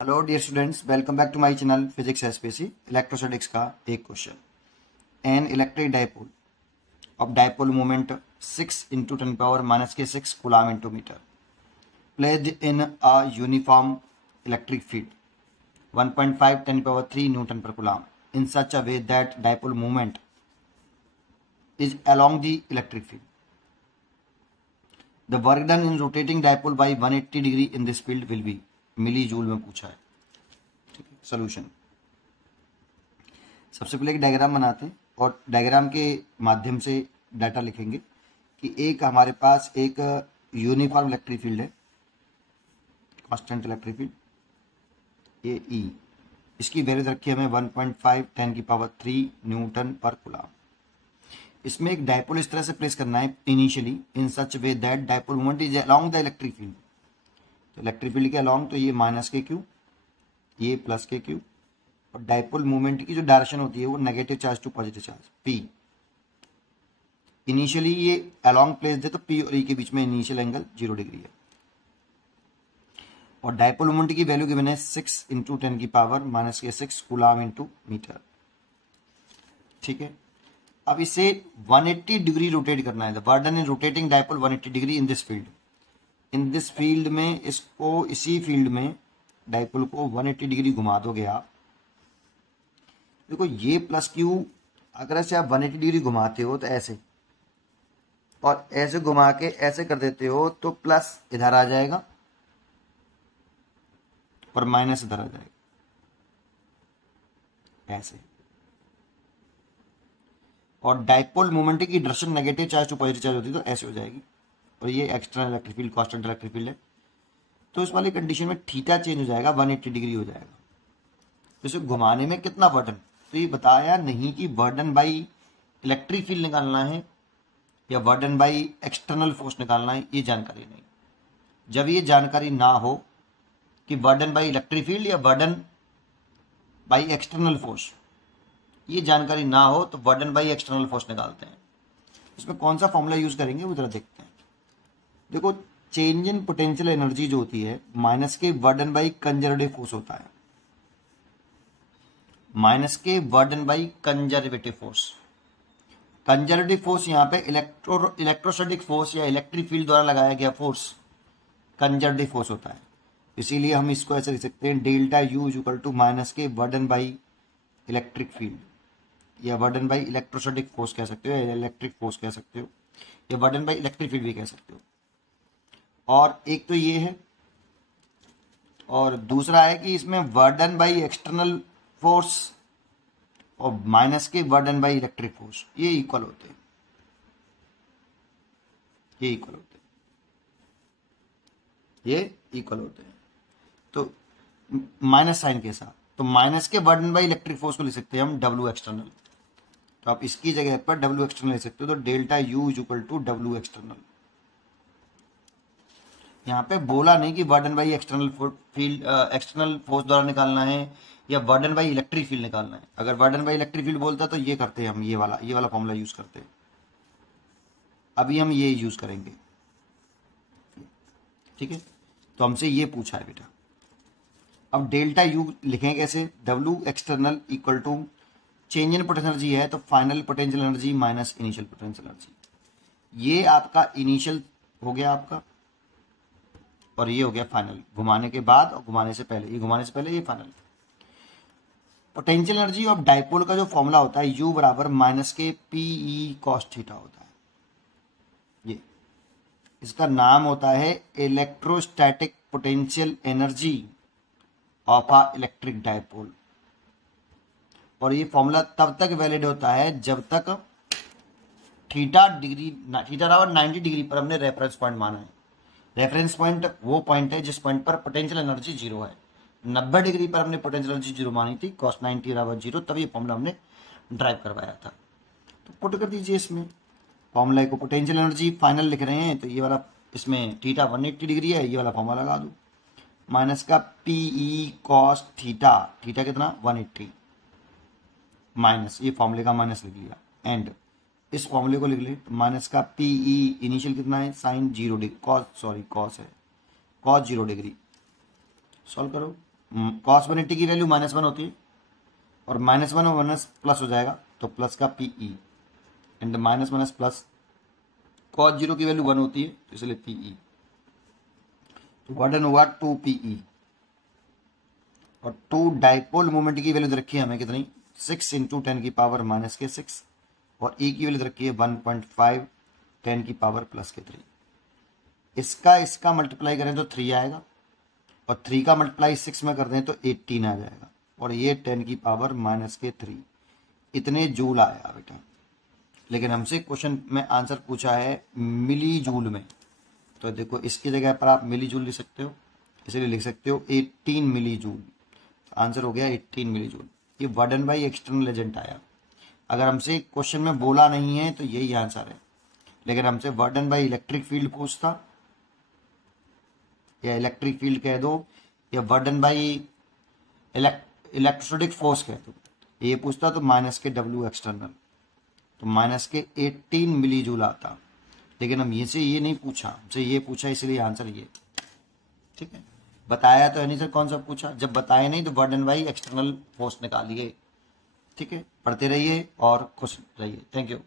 Hello dear students, welcome back to my channel physics SPC. Electrostatics का एक question. An electric dipole of dipole moment 6 into 10 power minus के 6 coulomb into metre placed in a uniform electric field 1.5 10 power 3 newton per coulomb in such a way that dipole moment is along the electric field. The work done in rotating dipole by 180 degree in this field will be milli joule में पूछा है। ठीक है, solution. सबसे पहले एक diagram बनाते हैं और डायग्राम के माध्यम से डाटा लिखेंगे कि एक हमारे पास एक यूनिफॉर्म इलेक्ट्रिक फील्ड है, कांस्टेंट इलेक्ट्रिक फील्ड ए ई। इसकी वैल्यू रखी है हमें 1.5 10 की पावर 3 न्यूटन पर कूलम। इसमें एक डायपोल इस तरह से प्लेस करना है initially in such way that dipole moment is along the electric field. तो इलेक्ट्रिक फील्ड के अलोंग तो ये माइनस के क्यू, ये प्लस के क्यू, और डायपोल मूवमेंट की जो डायरेक्शन होती है वो negative charge to positive charge पी। इनिशियली ये अलोंग प्लेस दे तो पी और ई के बीच में इनिशियल एंगल 0 डिग्री है। और डायपोल मोमेंट की वैल्यू गिवन है 6 इंटू 10 की पावर माइनस के 6 कूलम इंटू मीटर। ठीक है, अब इसे 180 डिग्री रोटेट करना है। The work done in rotating dipole 180 degree in this field. In this field में इसको, इसी फील्ड में डायपोल को 180 डिग्री घुमा दोगे आप। देखो ये प्लस क्यू अगर ऐसे आप 180 डिग्री घुमाते हो तो ऐसे, और ऐसे घुमा के ऐसे कर देते हो तो प्लस इधर आ जाएगा और माइनस इधर आ जाएगा ऐसे। और डायपोल मोमेंट की direction negative charge to positive charge होती है तो ऐसे हो जाएगी। और ये external electric field, constant electric field है, तो इस वाली कंडीशन में थीटा चेंज हो जाएगा, 180 डिग्री हो जाएगा। तो इसे घुमाने में कितना वर्डन, तो ये बताया नहीं कि वर्डन बाई इलेक्ट्रिक फील्ड निकालना है या वर्डन बाई एक्सटर्नल फोर्स निकालना है, ये जानकारी नहीं। जब ये जानकारी ना हो कि वर्डन बाई इलेक्ट्रिक फील्ड या वर्डन बाई एक्सटर्नल फोर्स, ये जानकारी ना हो तो वर्डन बाई एक्सटर्नल फोर्स निकालते हैं। इसमें कौन सा फॉर्मूला यूज करेंगे वो जरा देखते हैं। देखो, चेंज इन पोटेंशियल एनर्जी जो होती है माइनस के वर्डन बाई कंजर्वेटिव फोर्स होता है। माइनस के work done by conservative force. Conservative force यहाँ पे इलेक्ट्रोस्टैटिक फोर्स या इलेक्ट्रिक फील्ड द्वारा लगाया गया फोर्स कंजर्वेटिव फोर्स होता है। इसीलिए हम इसको ऐसे लिख सकते हैं, delta U is equal to minus के वर्डन बाई इलेक्ट्रिक फील्ड या वर्डन बाई इलेक्ट्रोस्टैटिक फोर्स कह सकते हो, या इलेक्ट्रिक फोर्स कह सकते हो, या वर्डन बाई इलेक्ट्रिक फील्ड भी कह सकते हो। और एक तो ये है, और दूसरा है कि इसमें वर्डन बाई एक्सटर्नल फोर्स और माइनस के वर्डन बाई इलेक्ट्रिक फोर्स ये इक्वल होते हैं, ये इक्वल होते हैं, ये इक्वल होते हैं। तो माइनस साइन के साथ, तो माइनस के वर्डन बाई इलेक्ट्रिक फोर्स को लिख सकते हैं हम डब्ल्यू एक्सटर्नल। तो आप इसकी जगह पर डब्ल्यू एक्सटर्नल लिख सकते हो, तो delta U is equal to W external. यहाँ पे बोला नहीं कि work done by external field external force द्वारा निकालना है या वर्डन बाई इलेक्ट्रिक फील्ड निकालना है। अगर वर्डन बाई इलेक्ट्रिक फील्ड बोलता तो ये करते हैं हम, ये वाला फॉर्मूला यूज करते हैं। अभी हम ये यूज करेंगे। ठीक है, तो हमसे ये पूछा है बेटा। अब डेल्टा यू लिखें कैसे, W external equal to change in potential energy है तो final potential energy minus initial potential energy. ये आपका इनिशियल हो गया आपका, और ये हो गया फाइनल, घुमाने के बाद और घुमाने से पहले, ये घुमाने से पहले, ये final. Potential energy of dipole का जो फॉर्मूला होता है यू बराबर माइनस के पी ई कॉस थीटा होता है। ये इसका नाम होता है electrostatic potential energy of a electric dipole. और ये फॉर्मूला तब तक वैलिड होता है जब तक थीटा बराबर 90 डिग्री पर हमने रेफरेंस पॉइंट माना है। रेफरेंस पॉइंट वो पॉइंट है जिस पॉइंट पर पोटेंशियल एनर्जी 0 है। 90 डिग्री पर हमने पोटेंशियल एनर्जी 0 मानी थी, cos 90 बराबर 0, तब ये फॉर्मूला हमने ड्राइव करवाया था। तो पुट कर दीजिए इसमें फॉर्मूला को, पोटेंशियल एनर्जी फाइनल लिख रहे हैं तो ये वाला, इसमें थीटा 180 डिग्री है, ये वाला फॉर्मूला लगा दो, माइनस का P E cos theta, theta कितना 180 माइनस, ये फॉर्मूले का माइनस लिख लिया, एंड इस फॉर्मूले को लिख ले, माइनस का पी ई इनिशियल कितना है साइन 0 डिग्री, कॉस है, कॉस 0 डिग्री। सॉल्व करो, कॉस 180 की वैल्यू -1 होती है और -1 और माइनस प्लस हो जाएगा तो प्लस का पीई एंड -1 प्लस कॉस 0 की वैल्यू 1 होती है तो इसलिए पीई, तो 1 हुआ 2 पीई। और 2 डाइपोल मोमेंट की वैल्यू रखी है हमें कितनी 6 × 10⁻⁻⁶ और ई की वैल्यू रखी है 1.5 10⁻+3। इसका मल्टीप्लाई करें तो 3 आएगा और 3 का मल्टीप्लाई 6 में कर दें तो 18 आ जाएगा और ये 10⁻⁻3 इतने जूल आया बेटा। लेकिन हमसे क्वेश्चन में आंसर पूछा है मिली जूल में, तो देखो इसकी जगह पर आप मिली जूल लिख सकते हो, इसलिए लिख सकते हो 18 मिली जूल। आंसर हो गया 18 मिली जूल। ये वर्डन बाई एक्सटर्नल एजेंट आया। अगर हमसे क्वेश्चन में बोला नहीं है तो यही आंसर है, लेकिन हमसे वर्डन बाई इलेक्ट्रिक फील्ड पूछता या इलेक्ट्रिक फील्ड कह दो या वर्डन बाई इलेक्ट्रोस्टैटिक फोर्स कह दो, ये पूछता तो -W एक्सटर्नल, तो -18 मिली जूल आता। लेकिन हम ये से ये नहीं पूछा, हमसे ये पूछा इसलिए आंसर ये। ठीक है, बताया तो है नहीं सर कौन सा पूछा, जब बताया नहीं तो वर्डन बाई एक्सटर्नल फोर्स निकालिए। ठीक है, पढ़ते रहिए और खुश रहिए। Thank you.